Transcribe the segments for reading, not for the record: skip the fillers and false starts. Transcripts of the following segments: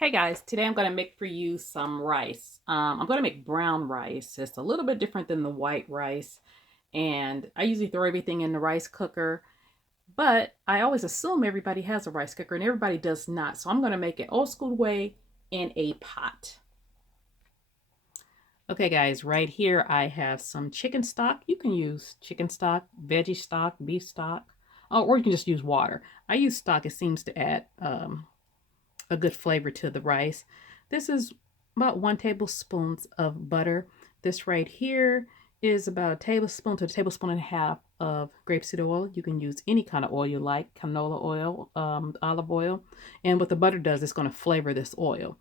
Hey guys, today I'm going to make for you some rice. I'm going to make brown rice. It's a little bit different than the white rice. And I usually throw everything in the rice cooker, but I always assume everybody has a rice cooker and everybody does not. So I'm going to make it old school way in a pot. Okay guys, right here I have some chicken stock. You can use chicken stock, veggie stock, beef stock, or you can just use water. I use stock. It seems to add a good flavor to the rice. This is about 1 tablespoon of butter. This right here is about a tablespoon to a tablespoon and a half of grapeseed oil. You can use any kind of oil you like, canola oil, olive oil. And what the butter does, it's going to flavor this oil.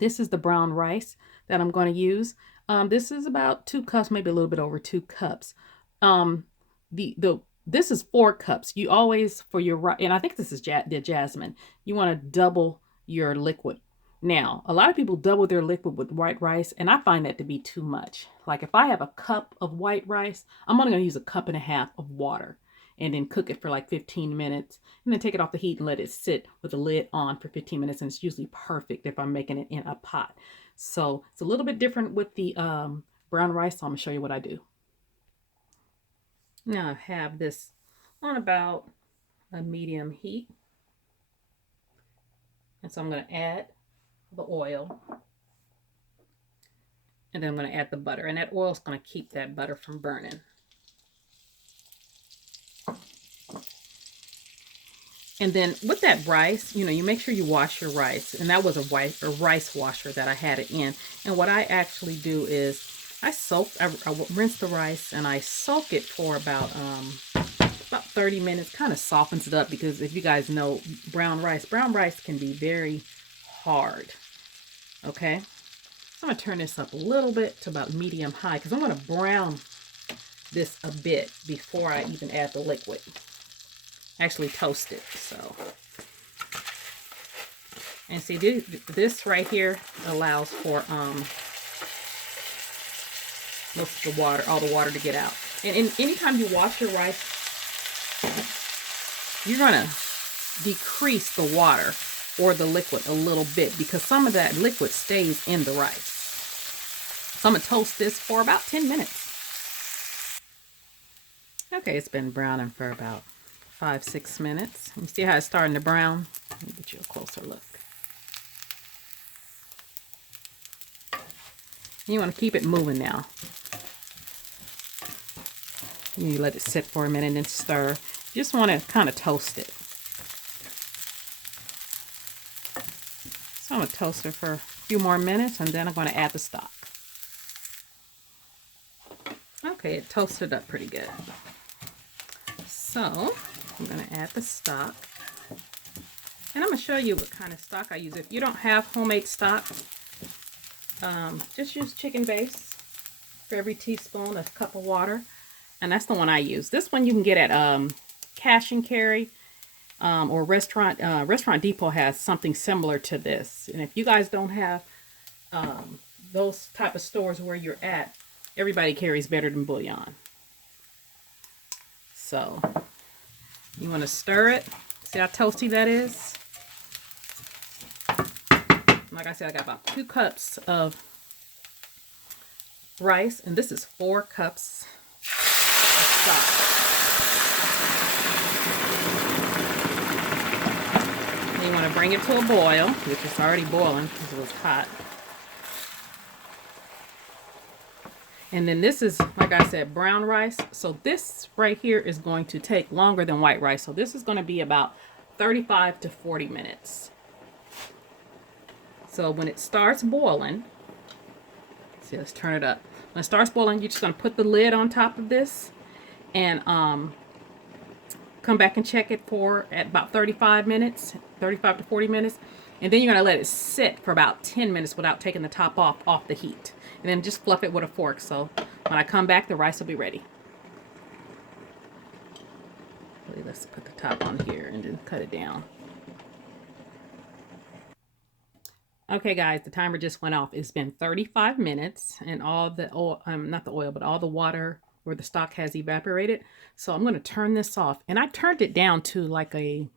This is the brown rice that I'm going to use. This is about 2 cups, maybe a little bit over 2 cups. This is 4 cups. You always, for your, and I think this is the jasmine, you want to double your liquid. Now, a lot of people double their liquid with white rice, and I find that to be too much. Like if I have a cup of white rice, I'm only going to use a cup and a half of water and then cook it for like 15 minutes and then take it off the heat and let it sit with the lid on for 15 minutes. And it's usually perfect if I'm making it in a pot. So it's a little bit different with the brown rice. So I'm going to show you what I do. Now I have this on about a medium heat. And so I'm going to add the oil. And then I'm going to add the butter. And that oil is going to keep that butter from burning. And then with that rice, you make sure you wash your rice. And that was a rice washer that I had it in. And what I actually do is I rinse the rice and I soak it for about 30 minutes. Kind of softens it up because if you guys know brown rice can be very hard. Okay. I'm going to turn this up a little bit to about medium high because I'm going to brown this a bit before I even add the liquid. Actually toast it. So, and see this right here allows for most of the water, all the water to get out. And anytime you wash your rice, you're gonna decrease the water or the liquid a little bit because some of that liquid stays in the rice. So I'm gonna toast this for about 10 minutes. Okay, it's been browning for about 5-6 minutes. You see how it's starting to brown? Let me get you a closer look. You want to keep it moving now. You let it sit for a minute and stir. You just want to kind of toast it. So I'm going to toast it for a few more minutes and then I'm going to add the stock. Okay, it toasted up pretty good. So I'm going to add the stock. And I'm going to show you what kind of stock I use. If you don't have homemade stock, just use chicken base. For every teaspoon, a cup of water. And that's the one I use. This one you can get at Cash and Carry or Restaurant Depot has something similar to this. And if you guys don't have those type of stores where you're at, everybody carries Better Than Bouillon. So you want to stir it. See how toasty that is? Like I said, I got about 2 cups of rice, and this is 4 cups of stock. And you want to bring it to a boil, which is already boiling because it was hot. And then this is, like I said, brown rice. So this right here is going to take longer than white rice. So this is going to be about 35 to 40 minutes. So when it starts boiling, see, let's turn it up. When it starts boiling, you're just going to put the lid on top of this and come back and check it at about 35 to 40 minutes. And then you're going to let it sit for about 10 minutes without taking the top off the heat. And then just fluff it with a fork. So when I come back, the rice will be ready. Let's put the top on here and then cut it down. Okay, guys, the timer just went off. It's been 35 minutes and all the oil, not the oil, but all the water where the stock has evaporated. So I'm going to turn this off. And I turned it down to like a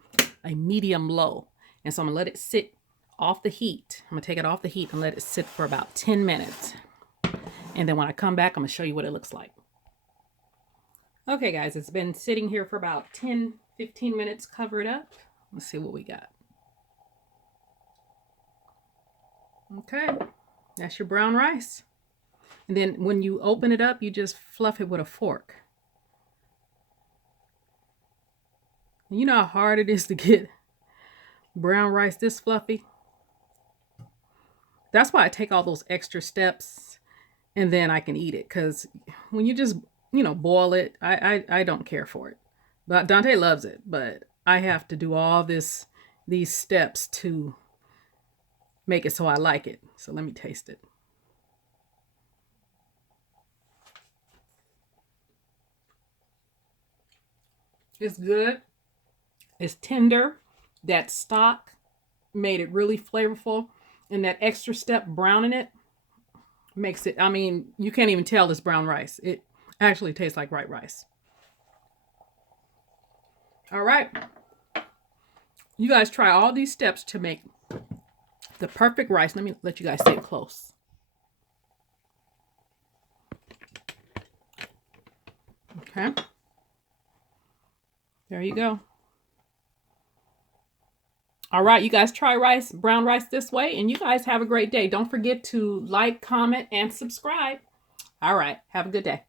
medium low. And so I'm going to let it sit off the heat. I'm going to take it off the heat and let it sit for about 10 minutes. And then when I come back, I'm going to show you what it looks like. Okay, guys, it's been sitting here for about 10, 15 minutes. Cover it up. Let's see what we got. Okay, that's your brown rice. And then when you open it up, you just fluff it with a fork. And you know how hard it is to get brown rice this fluffy? That's why I take all those extra steps and then I can eat it. Because when you just, boil it, I don't care for it. But Dante loves it. But I have to do all these steps to make it so I like it. So let me taste it. It's good. It's tender. That stock made it really flavorful. And that extra step browning it makes it, I mean, you can't even tell it's brown rice. It actually tastes like white rice. All right. You guys try all these steps to make the perfect rice. Let me let you guys see it close. Okay. There you go. All right, you guys try brown rice this way, and you guys have a great day. Don't forget to like, comment, and subscribe. All right, have a good day.